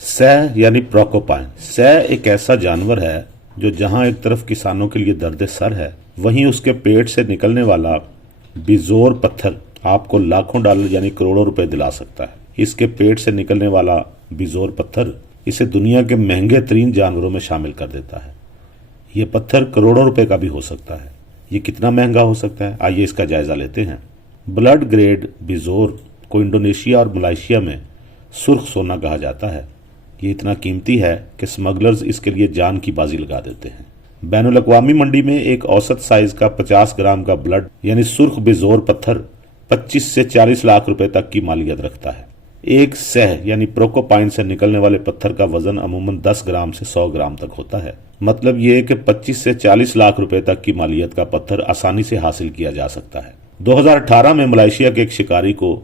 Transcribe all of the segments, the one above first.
सह यानी प्रोकोपाइन। सह एक ऐसा जानवर है जो जहां एक तरफ किसानों के लिए दर्द सर है, वहीं उसके पेट से निकलने वाला बिजोर पत्थर आपको लाखों डॉलर यानी करोड़ों रुपए दिला सकता है। इसके पेट से निकलने वाला बिजोर पत्थर इसे दुनिया के महंगे तरीन जानवरों में शामिल कर देता है। ये पत्थर करोड़ों रुपए का भी हो सकता है। ये कितना महंगा हो सकता है, आइए इसका जायजा लेते हैं। ब्लड ग्रेड बिजोर को इंडोनेशिया और मलेशिया में सुर्ख सोना कहा जाता है। ये इतना कीमती है कि स्मगलर्स इसके लिए जान की बाजी लगा देते हैं। बैनुल अक़वामी मंडी में एक औसत साइज का 50 ग्राम का ब्लड यानी सुर्ख बिजोर पत्थर 25 से 40 लाख रुपए तक की मालियत रखता है। एक सह यानी प्रोकोपाइन से निकलने वाले पत्थर का वजन अमूमन 10 ग्राम से 100 ग्राम तक होता है। मतलब ये कि 25 से 40 लाख रुपए तक की मालियत का पत्थर आसानी से हासिल किया जा सकता है। 2018 में मलेशिया के एक शिकारी को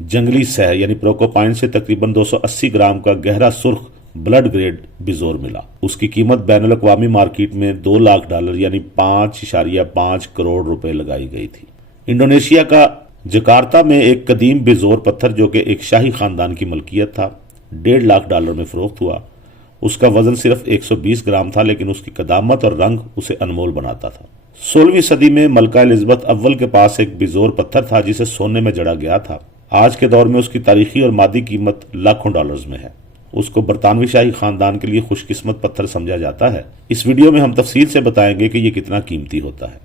जंगली सह यानी प्रोकोपाइन से तकरीबन 280 ग्राम का गहरा सुर्ख ब्लड ग्रेड बिजोर मिला। उसकी कीमत बैनुल अक़वामी मार्केट में 2 लाख डॉलर यानी 5.5 करोड़ रुपए लगाई गई थी। इंडोनेशिया का जकार्ता में एक कदीम बिजोर पत्थर जो कि एक शाही खानदान की मलकियत था, 1.5 लाख डॉलर में फरोख्त हुआ। उसका वजन सिर्फ 120 ग्राम था, लेकिन उसकी कदामत और रंग उसे अनमोल बनाता था। 16वीं सदी में मलका एलिज़ाबेथ अव्वल के पास एक बिजोर पत्थर था जिसे सोने में जड़ा गया था। आज के दौर में उसकी तारीखी और मादी कीमत लाखों डॉलर्स में है। उसको बरतानवी शाही खानदान के लिए खुशकिस्मत पत्थर समझा जाता है। इस वीडियो में हम तफसील से बताएंगे कि यह कितना कीमती होता है,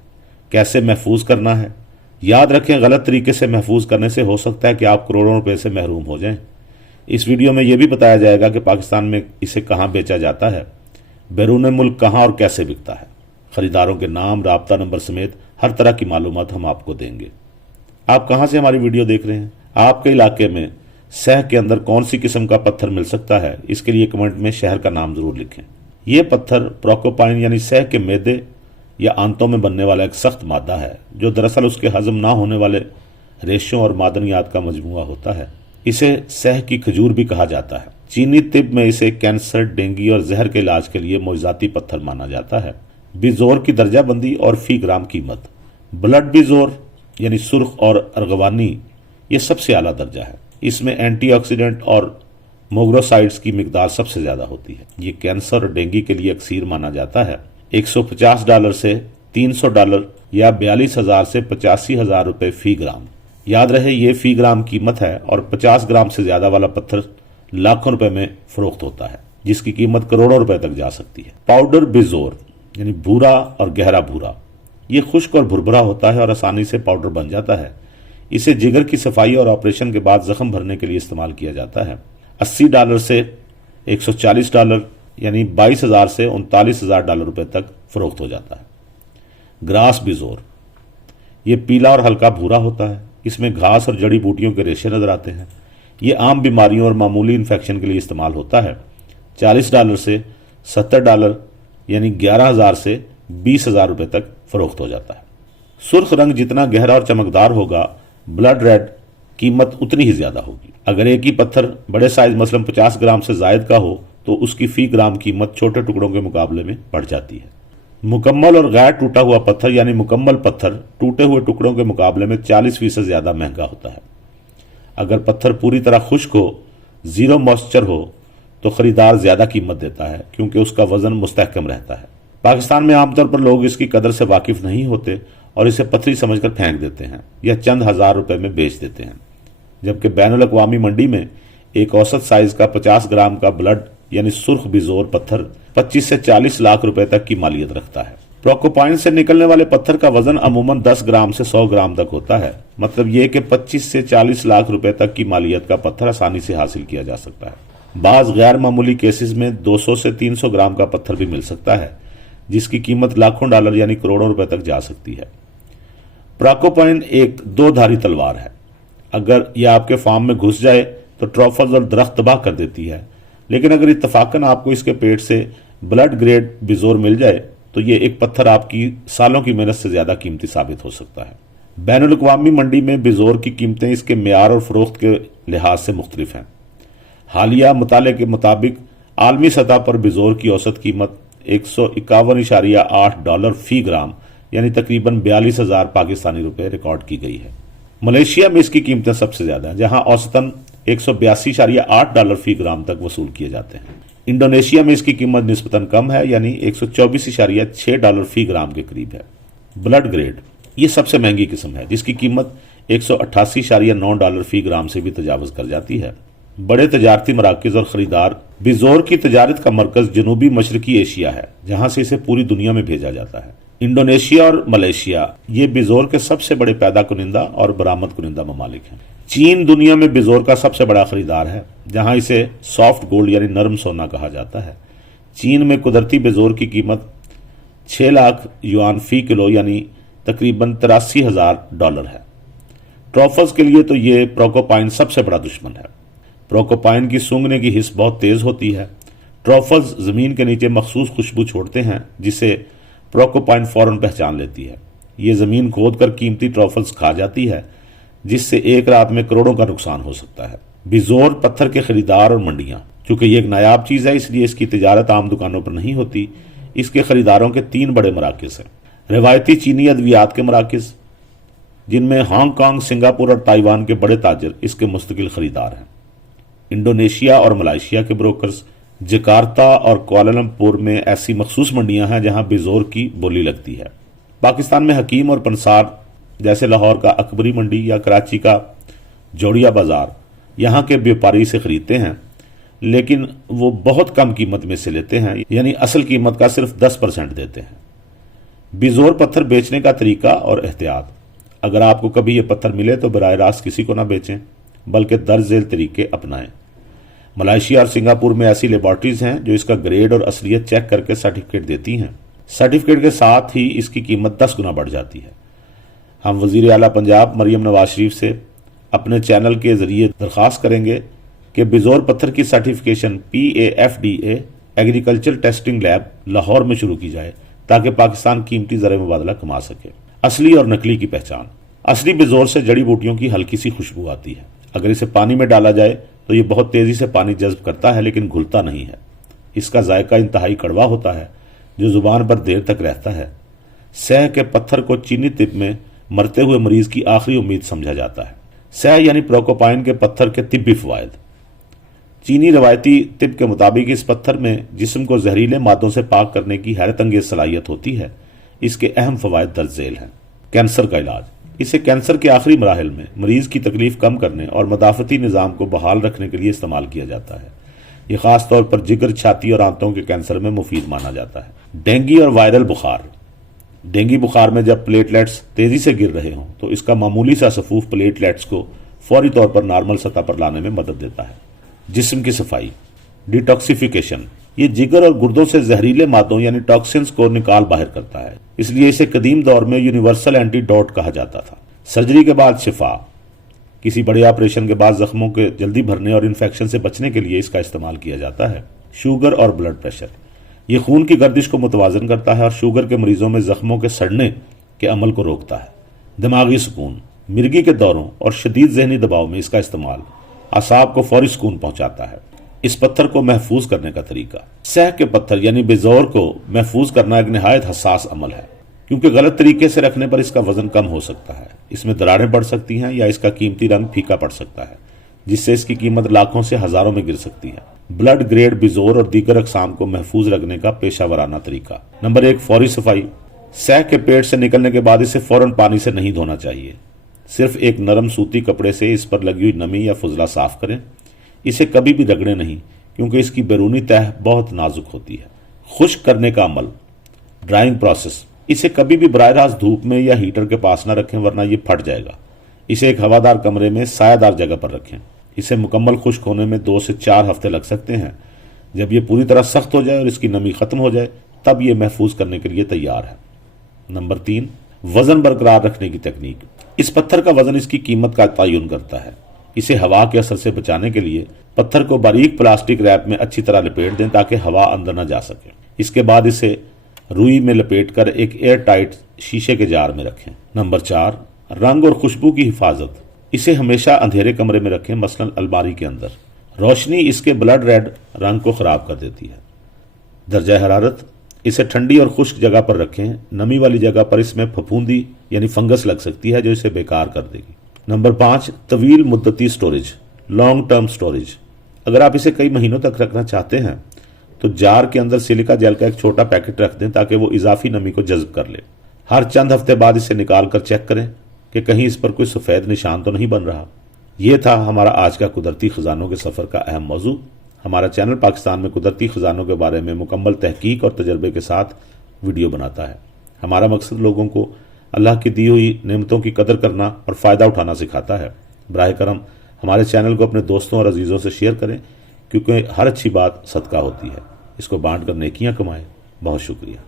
कैसे महफूज करना है। याद रखें, गलत तरीके से महफूज करने से हो सकता है कि आप करोड़ों रुपए से महरूम हो जाएं। इस वीडियो में यह भी बताया जाएगा कि पाकिस्तान में इसे कहाँ बेचा जाता है, बैरून मुल्क कहाँ और कैसे बिकता है। खरीदारों के नाम, राब्ता नंबर समेत हर तरह की मालूमात हम आपको देंगे। आप कहाँ से हमारी वीडियो देख रहे हैं? आपके इलाके में सह के अंदर कौन सी किस्म का पत्थर मिल सकता है, इसके लिए कमेंट में शहर का नाम जरूर लिखें। यह पत्थर प्रोकोपाइन यानी सह के मैदे या आंतों में बनने वाला एक सख्त मादा है जो दरअसल उसके हजम ना होने वाले रेशों और मादनियात का मजमुआ होता है। इसे सह की खजूर भी कहा जाता है। चीनी तिब में इसे कैंसर, डेंगू और जहर के इलाज के लिए मोइज़ाती पत्थर माना जाता है। बिजोर की दर्जाबंदी और फी ग्राम कीमत। ब्लड बिजोर यानी सुर्ख और अर्गवानी ये सबसे आला दर्जा है। इसमें एंटीऑक्सीडेंट और मोग्रोसाइड्स की मिकदार सबसे ज्यादा होती है। ये कैंसर और डेंगू के लिए अक्सीर माना जाता है। 150 डॉलर से 300 डॉलर या 42,000 से 85,000 रुपए फी ग्राम। याद रहे, ये फी ग्राम कीमत है और 50 ग्राम से ज्यादा वाला पत्थर लाखों रुपए में फरोख्त होता है, जिसकी कीमत करोड़ों रुपए तक जा सकती है। पाउडर बिजोर यानी भूरा और गहरा भूरा, ये खुश्क और भुरभुरा होता है और आसानी से पाउडर बन जाता है। इसे जिगर की सफाई और ऑपरेशन के बाद जख्म भरने के लिए इस्तेमाल किया जाता है। 80 डॉलर से 140 डॉलर यानी 22,000 से 39,000 डॉलर रुपए तक फरोख्त हो जाता है। ग्रास बिजोर, ये पीला और हल्का भूरा होता है। इसमें घास और जड़ी बूटियों के रेशे नजर आते हैं। ये आम बीमारियों और मामूली इन्फेक्शन के लिए इस्तेमाल होता है। 40 डॉलर से 70 डॉलर यानी 11,000 से 20,000 रुपए तक फरोख्त हो जाता है। सुर्ख रंग जितना गहरा और चमकदार होगा, ब्लड रेड कीमत उतनी ही ज्यादा होगी। अगर एक ही पत्थर बड़े साइज मसलन 50 ग्राम से जायद का हो तो उसकी फी ग्राम कीमत छोटे टुकड़ों के मुकाबले में बढ़ जाती है। मुकम्मल और गैर टूटा हुआ पत्थर यानी मुकम्मल पत्थर टूटे हुए टुकड़ों के मुकाबले में 40% ज्यादा महंगा होता है। अगर पत्थर पूरी तरह खुश्क हो, जीरो मॉइस्चर हो, तो खरीदार ज्यादा कीमत देता है क्योंकि उसका वजन मुस्तहकम रहता है। पाकिस्तान में आमतौर पर लोग इसकी कदर से वाकिफ नहीं होते और इसे पथरी समझकर फेंक देते हैं या चंद हजार रुपए में बेच देते हैं, जबकि बैनुल अक़वामी मंडी में एक औसत साइज का 50 ग्राम का ब्लड यानी सुर्ख बिजोर पत्थर 25 से 40 लाख रुपए तक की मालियत रखता है। प्रोकोपाइन से निकलने वाले पत्थर का वजन अमूमन 10 ग्राम से 100 ग्राम तक होता है। मतलब यह कि 25 से 40 लाख रुपए तक की मालियत का पत्थर आसानी से हासिल किया जा सकता है। बाज गैर मामूली केसेस में 200 से 300 ग्राम का पत्थर भी मिल सकता है, जिसकी कीमत लाखों डॉलर यानी करोड़ों रुपए तक जा सकती है। प्रोकोपाइन एक दो धारी तलवार है। अगर यह आपके फार्म में घुस जाए तो ट्रॉफल्स और दरख्त तबाह कर देती है, लेकिन अगर इत्तफाकन आपको इसके पेट से ब्लड ग्रेड बिजोर मिल जाए तो ये एक पत्थर आपकी सालों की मेहनत से ज्यादा कीमती साबित हो सकता है। बैनुल अक़वामी मंडी में बिजोर की कीमतें इसके मेयार और फरोख्त के लिहाज से मुख्तलिफ हैं। हालिया मुताले के मुताबिक आलमी सतह पर बिजोर की औसत कीमत 151.8 डॉलर फी ग्राम यानी तकरीबन 42,000 पाकिस्तानी रुपए रिकॉर्ड की गई है। मलेशिया में इसकी कीमतें सबसे ज्यादा हैं, जहां औसतन $182.8 फी ग्राम तक वसूल किए जाते हैं। इंडोनेशिया में इसकी कीमत निस्बतन कम है, यानी $124.6 फी ग्राम के करीब है। ब्लड ग्रेड ये सबसे महंगी किस्म है, जिसकी कीमत $188.9 फी ग्राम से भी तजावज कर जाती है। बड़े तजारती मराकज और खरीदार बिजोर की तजारत का मरकज जनूबी मशरकी एशिया है, जहां से इसे पूरी दुनिया में भेजा जाता है। इंडोनेशिया और मलेशिया ये बिजोर के सबसे बड़े पैदा कुनिंदा और बरामद कुनिंदा ममालिक हैं। चीन दुनिया में बिजोर का सबसे बड़ा खरीदार है, जहां इसे सॉफ्ट गोल्ड यानी नरम सोना कहा जाता है। चीन में कुदरती बिजोर की कीमत 6 लाख युआन फी किलो यानी तकरीबन $83,000 है। ट्रॉफल्स के लिए तो ये प्रोकोपाइन सबसे बड़ा दुश्मन है। प्रोकोपाइन की सूंघने की हिस्स बहुत तेज होती है। ट्रॉफल्स जमीन के नीचे मखसूस खुशबू छोड़ते हैं, जिसे प्रोकोपाइन फौरन पहचान लेती है। ये जमीन खोद कर कीमती ट्रॉफल्स खा जाती है, जिससे एक रात में करोड़ों का नुकसान हो सकता है। बिजोर पत्थर के खरीदार और मंडियां, चूंकि ये एक नायाब चीज है इसलिए इसकी तिजारत आम दुकानों पर नहीं होती। इसके खरीदारों के 3 बड़े मराकज हैं। रिवायती चीनी अद्वियात के मराकज, जिनमें हांगकांग, सिंगापुर और ताइवान के बड़े ताजर इसके मुस्तकिल खरीदार हैं। इंडोनेशिया और मलेशिया के ब्रोकर्स, जकार्ता और कुआलालंपुर में ऐसी मखसूस मंडियां हैं जहां बिजोर की बोली लगती है। पाकिस्तान में हकीम और पंसार जैसे लाहौर का अकबरी मंडी या कराची का जोड़िया बाजार यहाँ के व्यापारी इसे खरीदते हैं, लेकिन वो बहुत कम कीमत में से लेते हैं, यानी असल कीमत का सिर्फ 10% देते हैं। बिजोर पत्थर बेचने का तरीका और एहतियात। अगर आपको कभी ये पत्थर मिले तो बराह रास्त किसी को ना बेचें, बल्कि दर्ज झेल तरीके अपनाएं। मलेशिया और सिंगापुर में ऐसी लेबॉर्ट्रीज हैं जो इसका ग्रेड और असलियत चेक करके सर्टिफिकेट देती हैं। सर्टिफिकेट के साथ ही इसकी कीमत 10 गुना बढ़ जाती है। हम वजीर आला पंजाब मरियम नवाज शरीफ से अपने चैनल के जरिए दरख्वास्त करेंगे कि बिजोर पत्थर की certification PAFDA agriculture testing lab Lahore में शुरू की जाए, ताकि पाकिस्तान कीमती ज़र मुबादला कमा सके। असली और नकली की पहचान। असली बिजोर से जड़ी बूटियों की हल्की सी खुशबू आती है। अगर इसे पानी में डाला जाए तो ये बहुत तेजी से पानी जज्ब करता है, लेकिन घुलता नहीं है। इसका जायका इंतहाई कड़वा होता है, जो जुबान पर देर तक रहता है। सह के पत्थर को चीनी तिब में मरते हुए मरीज की आखिरी उम्मीद समझा जाता है। सह यानी प्रोकोपाइन के पत्थर के तिब्बी फवायद। चीनी रवायती तिब के मुताबिक इस पत्थर में जिस्म को जहरीले मादों से पाक करने की हैरत अंगेज सलाहियत होती है। इसके अहम फवायद दर्ज झेल हैं। कैंसर का इलाज। इसे कैंसर के आखिरी मराहल में मरीज की तकलीफ कम करने और मदाफती निज़ाम को बहाल रखने के लिए इस्तेमाल किया जाता है। यह खास तौर पर जिगर, छाती और आंतों के कैंसर में मुफीद माना जाता है। डेंगू और वायरल बुखार। डेंगू बुखार में जब प्लेटलेट्स तेजी से गिर रहे हों तो इसका मामूली सा सफूफ प्लेटलेट्स को फौरी तौर पर नॉर्मल सतह पर लाने में मदद देता है। जिस्म की सफाई, डिटॉक्सिफिकेशन। ये जिगर और गुर्दों से जहरीले मादों यानी टॉक्सिन्स को निकाल बाहर करता है, इसलिए इसे कदीम दौर में यूनिवर्सल एंटीडोट कहा जाता था। सर्जरी के बाद शिफा। किसी बड़े ऑपरेशन के बाद जख्मों के जल्दी भरने और इन्फेक्शन से बचने के लिए इसका इस्तेमाल किया जाता है। शुगर और ब्लड प्रेशर। ये खून की गर्दिश को मुतवाजन करता है और शुगर के मरीजों में जख्मों के सड़ने के अमल को रोकता है। दिमागी सुकून। मिर्गी के दौरों और शदीद जहनी दबाव में इसका इस्तेमाल असाब को फौरी सुकून पहुंचाता है। इस पत्थर को महफूज करने का तरीका। सह के पत्थर यानी बिजोर को महफूज करना एक निहायत हसास अमल है, क्योंकि गलत तरीके से रखने पर इसका वजन कम हो सकता है, इसमें दरारें पड़ सकती हैं या इसका कीमती रंग फीका पड़ सकता है, जिससे इसकी कीमत लाखों से हजारों में गिर सकती है। ब्लड ग्रेड बिजोर और दीगर अकसाम को महफूज रखने का पेशावराना तरीका। नंबर 1, फौरी सफाई। सह के पेट से निकलने के बाद इसे फौरन पानी से नहीं धोना चाहिए। सिर्फ एक नरम सूती कपड़े से इस पर लगी हुई नमी या फुजला साफ करें। इसे कभी भी रगड़े नहीं, क्योंकि इसकी बैरूनी तह बहुत नाजुक होती है। खुश्क करने का अमल, ड्राइंग प्रोसेस। इसे कभी भी बराह रास्त धूप में या हीटर के पास न रखें, वरना ये फट जाएगा। इसे एक हवादार कमरे में सायादार जगह पर रखें। इसे मुकम्मल खुश्क होने में 2 से 4 हफ्ते लग सकते हैं। जब ये पूरी तरह सख्त हो जाए और इसकी नमी खत्म हो जाए, तब ये महफूज करने के लिए तैयार है। नंबर 3, वजन बरकरार रखने की तकनीक। इस पत्थर का वजन इसकी कीमत का तयन करता है। इसे हवा के असर से बचाने के लिए पत्थर को बारीक प्लास्टिक रैप में अच्छी तरह लपेट दें, ताकि हवा अंदर न जा सके। इसके बाद इसे रुई में लपेटकर एक एयर टाइट शीशे के जार में रखें। नंबर 4, रंग और खुशबू की हिफाजत। इसे हमेशा अंधेरे कमरे में रखें, मसलन अलमारी के अंदर। रोशनी इसके ब्लड रेड रंग को खराब कर देती है। दर्जा हरारत। इसे ठंडी और खुश्क जगह पर रखें। नमी वाली जगह पर इसमें फफूंदी यानी फंगस लग सकती है, जो इसे बेकार कर देगी। नंबर 5, तवील मुद्दती स्टोरेज। Long term storage. अगर आप इसे कई महीनों तक रखना चाहते हैं तो जार के अंदर सिलिका जेल का एक छोटा पैकेट रख दें ताकि वो इजाफी नमी को जज्ब कर ले। हर चंद हफ्ते बाद इसे निकाल कर चेक करें कि कहीं इस पर कोई सफ़ेद निशान तो नहीं बन रहा। ये था हमारा आज का कुदरती खजानों के सफ़र का अहम मौजू। हमारा चैनल पाकिस्तान में कुदरती खजानों के बारे में मुकम्मल तहकीक और तजर्बे के साथ वीडियो बनाता है। हमारा मकसद लोगों को अल्लाह की दी हुई नेमतों की कदर करना और फ़ायदा उठाना सिखाता है। बराए करम हमारे चैनल को अपने दोस्तों और अजीज़ों से शेयर करें, क्योंकि हर अच्छी बात सदका होती है। इसको बांट कर नेकियां कमाएं। बहुत शुक्रिया।